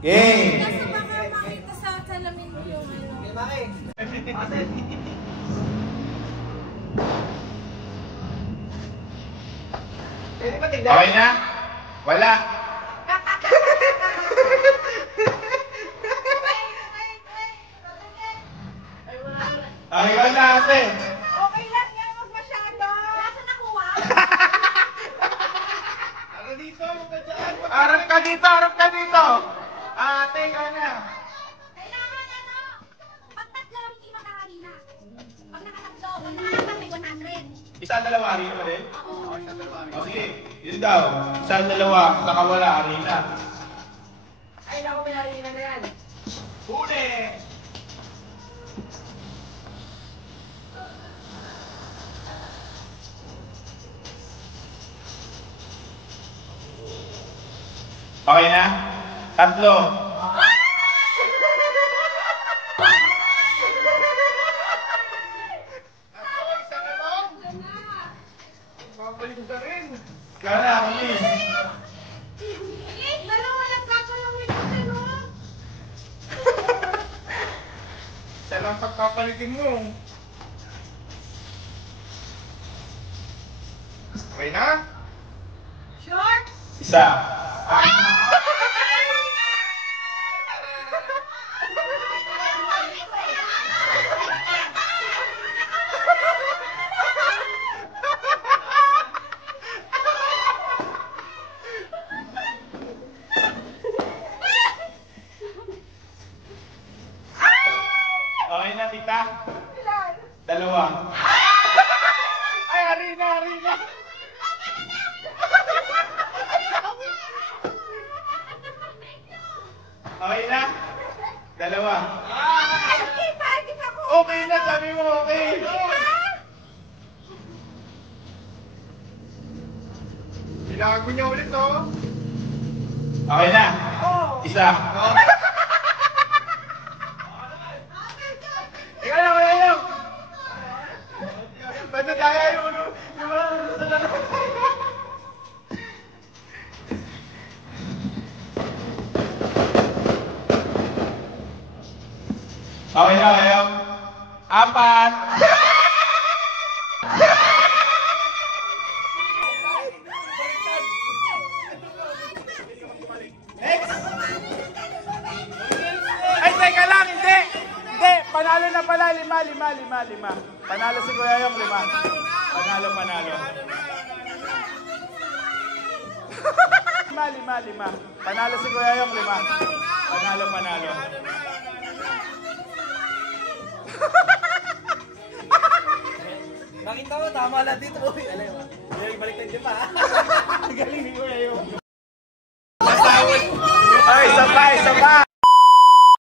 Game! Kasi baka makita sa salamin mo yung ano. Okay na? Wala. Okay ba na ate? Okay lang yan, wag masyado. Nasa nakuha? Ano dito? Harap ka dito, harap ka dito. Ate, ka na. Kailangan ano? Pag tatlo, hindi makahalina. Pag nakatatlo, pag nakakapag may 100. Isa, dalawa, harina ba din? Oo. O sige, yun daw. Isa, dalawa, saka wala, harina. Ay, naku, may harina na yan. Huli! Okay na? Tatlo. Babalik ka rin. Kaya please. Dalawa lang kakalawin ko sa'yo. Siya lang pagkapalitin mo. Okay na? Short! Isa. Okay na, tita? Ilan? Dalawa. Ay, harina, harina. Okay na? Dalawa. Okay, bakit ako? Okay na, sabi mo okay. Kailangan ko niya ulit, oh. Okay na? Isa. Ikaw lang, kaya lang. Ba't na tayo yung sa laro? Okay na kayo? Apat. Next. Ay, teka lang, hindi. Hindi, panalo na pala. Lima. Panalo si Kuya yung 5. Panalo. Lima. Panalo si Kuya yung 5. Panalo. Nakita mo, tama lang dito. Uy, alam mo. Balik tayo pa. Galing ni Kuya yung.